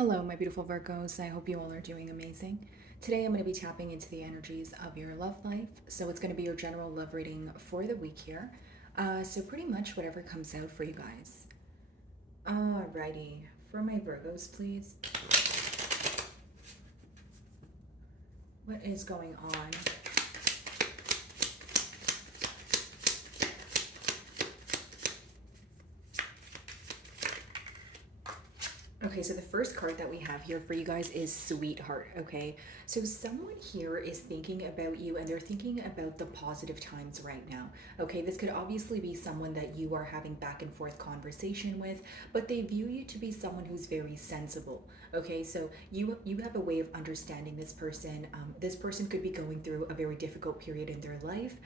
Hello, my beautiful Virgos. I hope you all are doing amazing. Today, I'm going to be tapping into the energies of your love life. So, it's going to be your general love reading for the week here. So, pretty much whatever comes out for you guys. Alrighty. For my Virgos, please. What is going on? Okay, so the first card that we have here for you guys is Sweetheart, okay? So someone here is thinking about you and they're thinking about the positive times right now, okay? This could obviously be someone that you are having back and forth conversation with, but they view you to be someone who's very sensible, okay? So you have a way of understanding this person. This person could be going through a very difficult period in their life,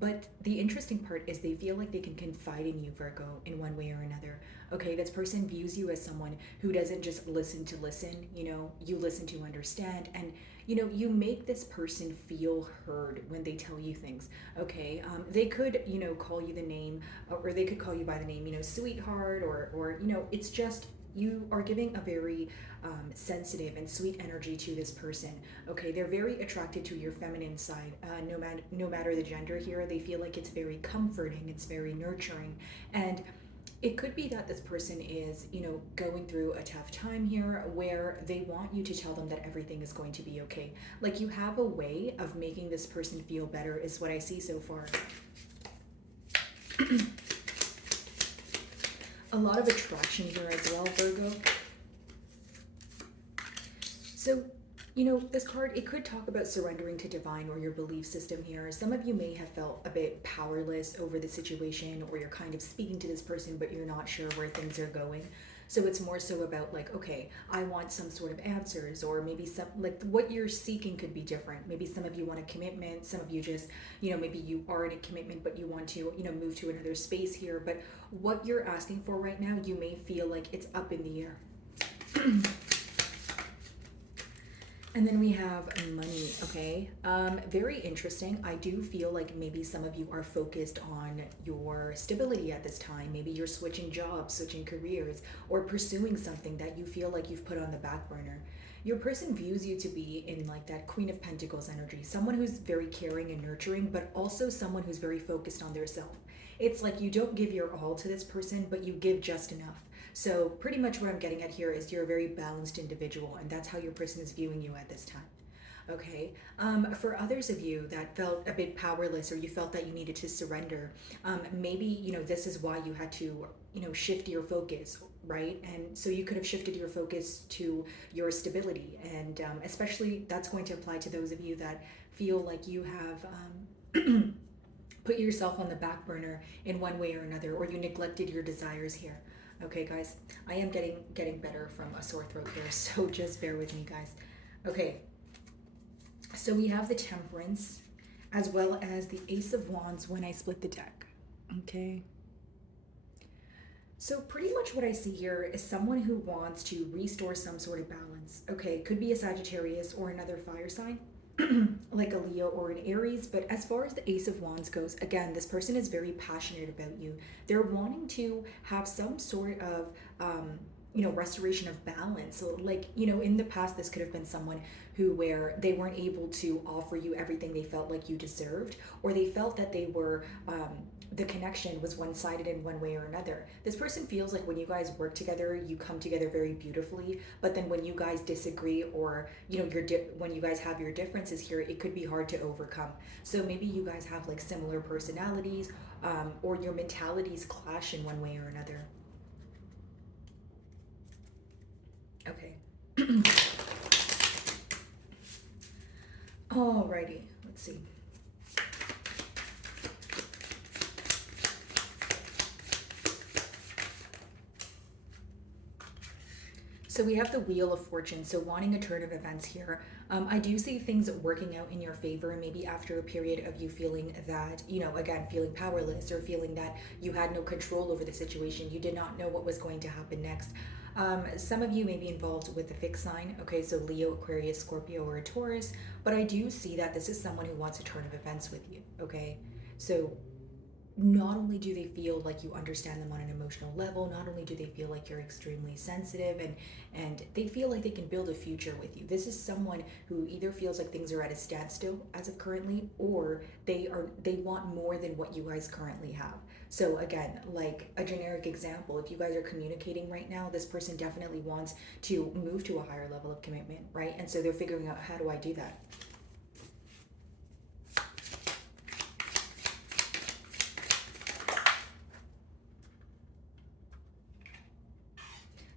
but the interesting part is they feel like they can confide in you, Virgo, in one way or another. Okay, this person views you as someone who doesn't just listen to listen, you listen to understand, and you make this person feel heard when they tell you things. Okay, they could, call you the name, or they could call you by the name, sweetheart, or it's just you are giving a very sensitive and sweet energy to this person. Okay, they're very attracted to your feminine side. No matter the gender here, they feel like it's very comforting, it's very nurturing, and it could be that this person is, going through a tough time here where they want you to tell them that everything is going to be okay. Like you have a way of making this person feel better, is what I see so far. A lot of attraction here as well, Virgo. So, this card, it could talk about surrendering to divine or your belief system here. Some of you may have felt a bit powerless over the situation, or you're kind of speaking to this person, but you're not sure where things are going. So it's more so about like, okay, I want some sort of answers, or maybe some, like what you're seeking could be different. Maybe some of you want a commitment, some of you just, maybe you are in a commitment, but you want to, move to another space here. But what you're asking for right now, you may feel like it's up in the air. And then we have money, okay? Very interesting. I do feel like maybe some of you are focused on your stability at this time. Maybe you're switching jobs, switching careers, or pursuing something that you feel like you've put on the back burner. Your person views you to be in like that Queen of Pentacles energy, someone who's very caring and nurturing, but also someone who's very focused on their self. It's like you don't give your all to this person, but you give just enough. So pretty much what I'm getting at here is you're a very balanced individual, and that's how your person is viewing you at this time. Okay. For others of you that felt a bit powerless, or you felt that you needed to surrender, maybe this is why you had to shift your focus, right? And so you could have shifted your focus to your stability, and especially that's going to apply to those of you that feel like you have put yourself on the back burner in one way or another, or you neglected your desires here. Okay, guys, I am getting better from a sore throat here, so just bear with me, guys. Okay, so we have the Temperance as well as the Ace of Wands when I split the deck. Okay. So pretty much what I see here is someone who wants to restore some sort of balance. Okay, could be a Sagittarius or another fire sign. Like a Leo or an Aries, but as far as the Ace of Wands goes, again, this person is very passionate about you. They're wanting to have some sort of restoration of balance. So like, in the past this could have been someone where they weren't able to offer you everything they felt like you deserved, or they felt that they were the connection was one-sided in one way or another. This person feels like when you guys work together, you come together very beautifully, but then when you guys disagree, or when you guys have your differences here, it could be hard to overcome. So maybe you guys have like similar personalities, or your mentalities clash in one way or another. Okay. Alrighty, let's see. So we have the Wheel of Fortune, so wanting a turn of events here. I do see things working out in your favor, maybe after a period of you feeling that, again, feeling powerless, or feeling that you had no control over the situation. You did not know what was going to happen next. Some of you may be involved with the fixed sign, okay, so Leo, Aquarius, Scorpio, or a Taurus, but I do see that this is someone who wants a turn of events with you, okay? So not only do they feel like you understand them on an emotional level, not only do they feel like you're extremely sensitive, and they feel like they can build a future with you. This is someone who either feels like things are at a standstill as of currently, or they want more than what you guys currently have. So again, like a generic example, if you guys are communicating right now, this person definitely wants to move to a higher level of commitment, right? And so they're figuring out, how do I do that?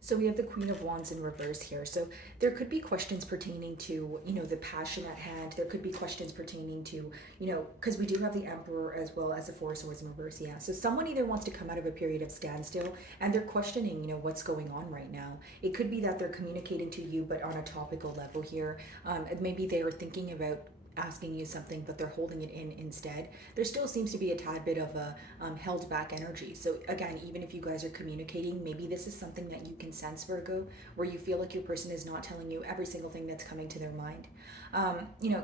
So we have the Queen of Wands in reverse here. So there could be questions pertaining to, the passion at hand. There could be questions pertaining to, because we do have the Emperor as well as the Four of Swords in reverse. Yeah. So someone either wants to come out of a period of standstill and they're questioning, what's going on right now. It could be that they're communicating to you, but on a topical level here. Maybe they are thinking about asking you something, but they're holding it in instead. There still seems to be a tad bit of a held back energy. So again, even if you guys are communicating, maybe this is something that you can sense, Virgo, where you feel like your person is not telling you every single thing that's coming to their mind.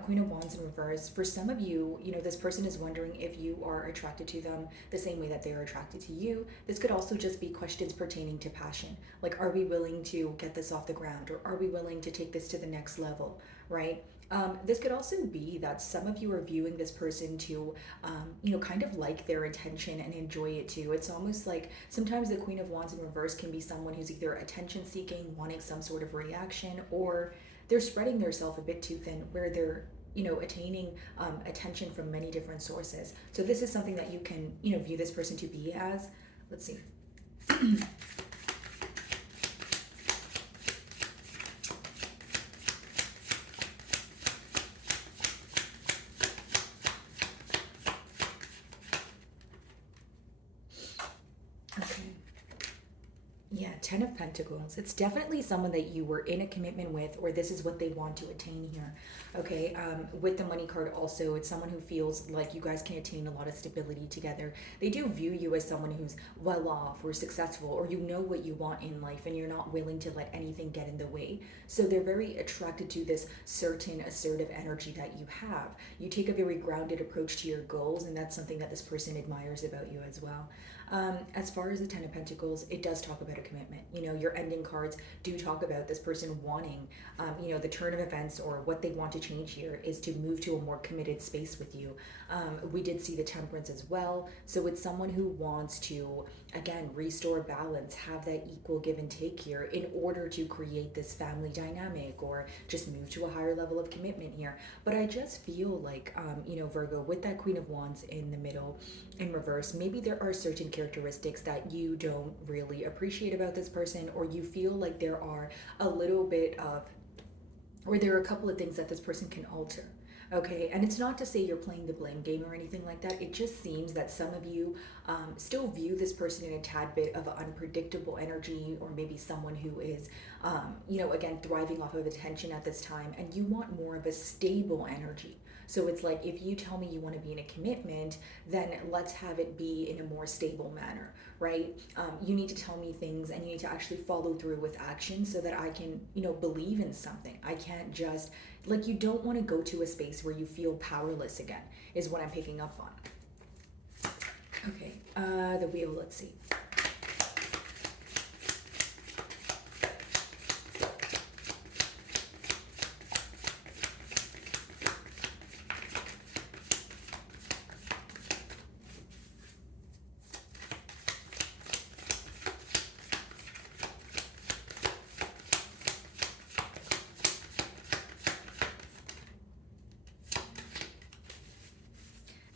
Queen of Wands in reverse. For some of you, this person is wondering if you are attracted to them the same way that they are attracted to you. This could also just be questions pertaining to passion. Like, are we willing to get this off the ground? Or are we willing to take this to the next level, right? This could also be that some of you are viewing this person to, kind of like their attention and enjoy it too. It's almost like sometimes the Queen of Wands in reverse can be someone who's either attention seeking, wanting some sort of reaction, or they're spreading themselves a bit too thin, where they're attaining attention from many different sources. So this is something that you can, view this person to be as. Let's see. Okay. Yeah, Ten of Pentacles. It's definitely someone that you were in a commitment with, or this is what they want to attain here. Okay, with the Money card also, it's someone who feels like you guys can attain a lot of stability together. They do view you as someone who's well off or successful, or you know what you want in life and you're not willing to let anything get in the way. So they're very attracted to this certain assertive energy that you have. You take a very grounded approach to your goals, and that's something that this person admires about you as well. As far as the Ten of Pentacles, it does talk about a commitment. Your ending cards do talk about this person wanting, the turn of events, or what they want to change here is to move to a more committed space with you. We did see the Temperance as well. So it's someone who wants to, again, restore balance, have that equal give and take here in order to create this family dynamic, or just move to a higher level of commitment here. But I just feel like, Virgo, with that Queen of Wands in the middle, in reverse, maybe there are certain characteristics that you don't really appreciate about this person, or you feel like there are a little bit of, or there are a couple of things that this person can alter. Okay, and it's not to say you're playing the blame game or anything like that. It just seems that some of you still view this person in a tad bit of unpredictable energy, or maybe someone who is, again, thriving off of attention at this time, and you want more of a stable energy. So it's like, if you tell me you want to be in a commitment, then let's have it be in a more stable manner, right? You need to tell me things, and you need to actually follow through with action so that I can, believe in something. I can't just, like, you don't want to go to a space where you feel powerless again, is what I'm picking up on. Okay, the wheel, let's see.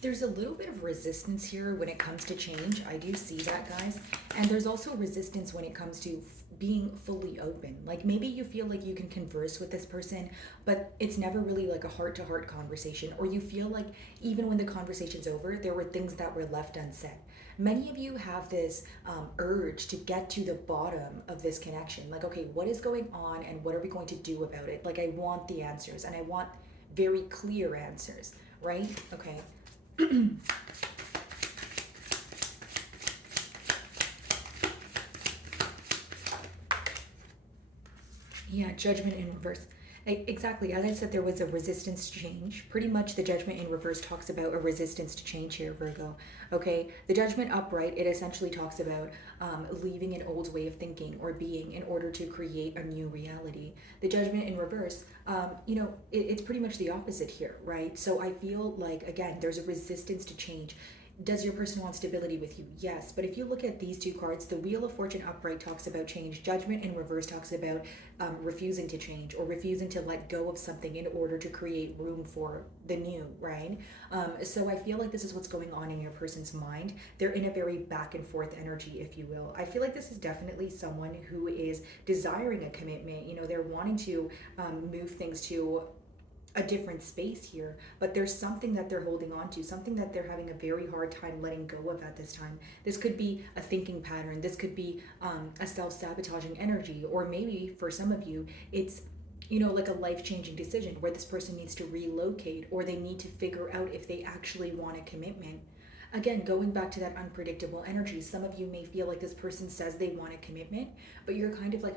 There's a little bit of resistance here when it comes to change. I do see that, guys. And there's also resistance when it comes to being fully open. Like, maybe you feel like you can converse with this person, but it's never really like a heart-to-heart conversation, or you feel like even when the conversation's over, there were things that were left unsaid. Many of you have this urge to get to the bottom of this connection. Like, okay, what is going on and what are we going to do about it? Like, I want the answers, and I want very clear answers, right? Okay. Yeah, Judgment in reverse. Exactly. As I said, there was a resistance to change. Pretty much the judgment in reverse talks about a resistance to change here, Virgo. Okay. The judgment upright, it essentially talks about leaving an old way of thinking or being in order to create a new reality. The judgment in reverse, it's pretty much the opposite here, right? So I feel like, again, there's a resistance to change. Does your person want stability with you? Yes. But if you look at these two cards, the Wheel of Fortune upright talks about change. Judgment in reverse talks about refusing to change or refusing to let go of something in order to create room for the new, right? So I feel like this is what's going on in your person's mind. They're in a very back and forth energy, if you will. I feel like this is definitely someone who is desiring a commitment. They're wanting to move things to a different space here, but there's something that they're holding on to, something that they're having a very hard time letting go of at this time. This could be a thinking pattern, this could be a self-sabotaging energy, or maybe for some of you it's like a life-changing decision where this person needs to relocate or they need to figure out if they actually want a commitment. Again, going back to that unpredictable energy, some of you may feel like this person says they want a commitment, but you're kind of like,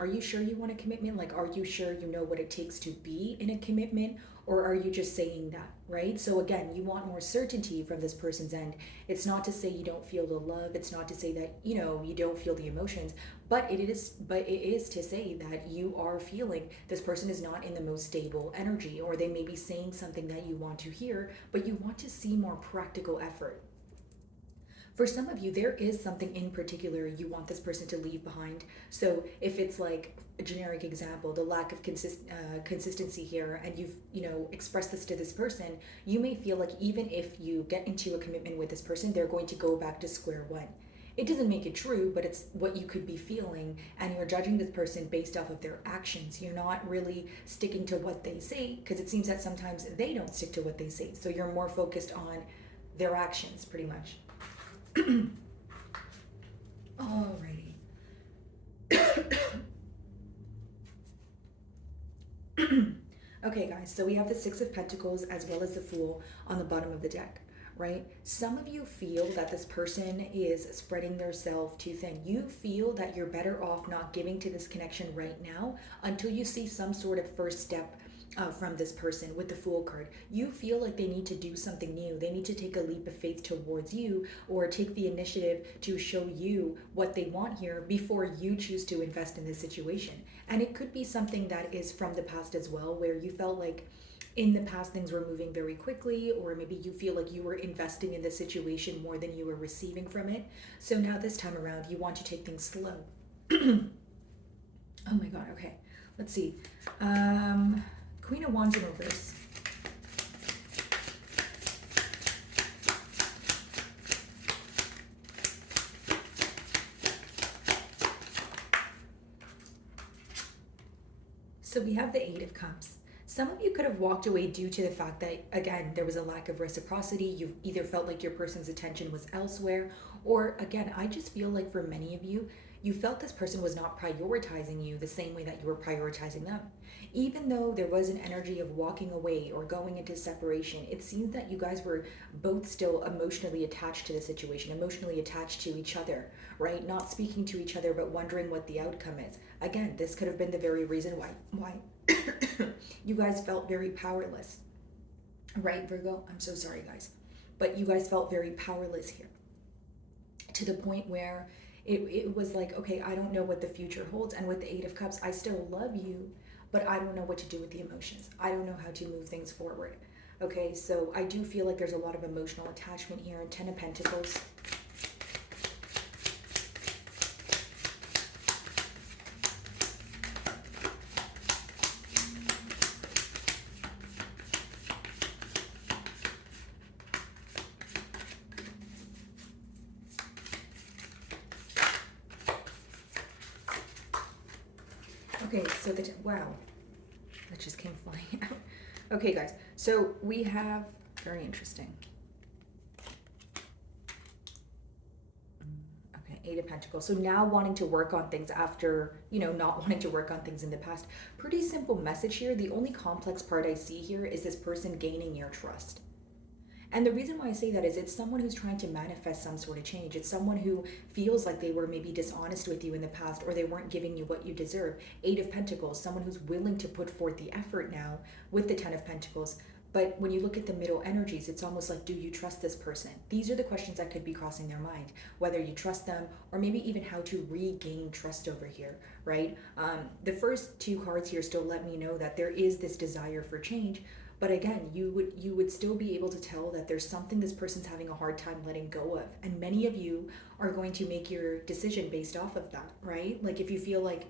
are you sure you want a commitment? Like, are you sure you know what it takes to be in a commitment? Or are you just saying that, right? So again, you want more certainty from this person's end. It's not to say you don't feel the love. It's not to say that, you don't feel the emotions, but it is to say that you are feeling this person is not in the most stable energy, or they may be saying something that you want to hear, but you want to see more practical effort. For some of you, there is something in particular you want this person to leave behind. So if it's like a generic example, the lack of consistency here, and you've expressed this to this person, you may feel like even if you get into a commitment with this person, they're going to go back to square one. It doesn't make it true, but it's what you could be feeling, and you're judging this person based off of their actions. You're not really sticking to what they say, because it seems that sometimes they don't stick to what they say. So you're more focused on their actions, pretty much. Alrighty. Okay, guys, so we have the Six of Pentacles as well as the Fool on the bottom of the deck, right? Some of you feel that this person is spreading their self too thin. You feel that you're better off not giving to this connection right now until you see some sort of first step from this person with the Fool card. You feel like they need to do something new. They need to take a leap of faith towards you, or take the initiative to show you what they want here before you choose to invest in this situation. And it could be something that is from the past as well, where you felt like in the past things were moving very quickly, or maybe you feel like you were investing in the situation more than you were receiving from it. So now this time around, you want to take things slow. Oh my god, okay. Let's see. Queen of Wands in reverse. So we have the Eight of Cups. Some of you could have walked away due to the fact that, again, there was a lack of reciprocity. You either felt like your person's attention was elsewhere, or again, I just feel like for many of you, you felt this person was not prioritizing you the same way that you were prioritizing them. Even though there was an energy of walking away or going into separation, it seems that you guys were both still emotionally attached to the situation, emotionally attached to each other, right? Not speaking to each other, but wondering what the outcome is. Again, this could have been the very reason why you guys felt very powerless, right, Virgo? I'm so sorry, guys. But you guys felt very powerless here, to the point where it was like, okay, I don't know what the future holds. And with the Eight of Cups, I still love you, but I don't know what to do with the emotions. I don't know how to move things forward. Okay, so I do feel like there's a lot of emotional attachment here. Ten of Pentacles. Okay, so wow, that just came flying out. Okay, guys, so we have, very interesting. Okay, Eight of Pentacles. So now wanting to work on things after, not wanting to work on things in the past. Pretty simple message here. The only complex part I see here is this person gaining your trust. And the reason why I say that is it's someone who's trying to manifest some sort of change. It's someone who feels like they were maybe dishonest with you in the past, or they weren't giving you what you deserve. Eight of Pentacles, someone who's willing to put forth the effort now with the Ten of Pentacles. But when you look at the middle energies, it's almost like, do you trust this person? These are the questions that could be crossing their mind. Whether you trust them, or maybe even how to regain trust over here, right? The first two cards here still let me know that there is this desire for change. But again, you would still be able to tell that there's something this person's having a hard time letting go of. And many of you are going to make your decision based off of that, right? Like if you feel like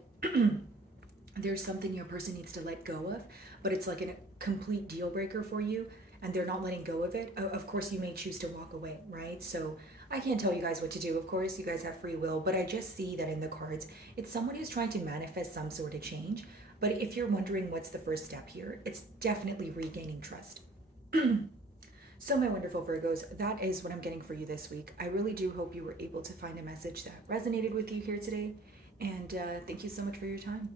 there's something your person needs to let go of, but it's like a complete deal breaker for you and they're not letting go of it, of course you may choose to walk away, right? So I can't tell you guys what to do. Of course, you guys have free will, but I just see that in the cards, it's someone who's trying to manifest some sort of change. But if you're wondering what's the first step here, it's definitely regaining trust. So, my wonderful Virgos, that is what I'm getting for you this week. I really do hope you were able to find a message that resonated with you here today. And thank you so much for your time.